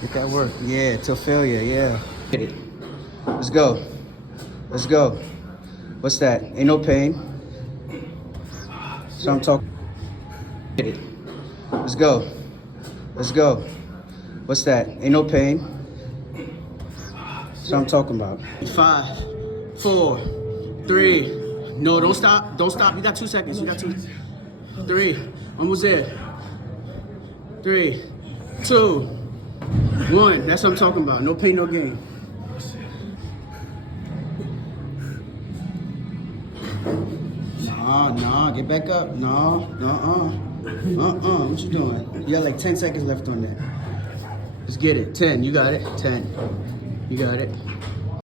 Get that work. Yeah, till failure. Yeah. Get it. Let's go. Let's go. What's that? Ain't no pain. So I'm talking. Get it. Let's go. Let's go. What's that? Ain't no pain. So I'm talking about. 5, 4, 3. No, don't stop. Don't stop. You got 2 seconds. You got 2. 3. Almost there. 3, 2, 1. That's what I'm talking about. No pain, no gain. Nah, get back up. No, what you doing? You got like 10 seconds left on that. Let's get it. 10, you got it. 10, you got it.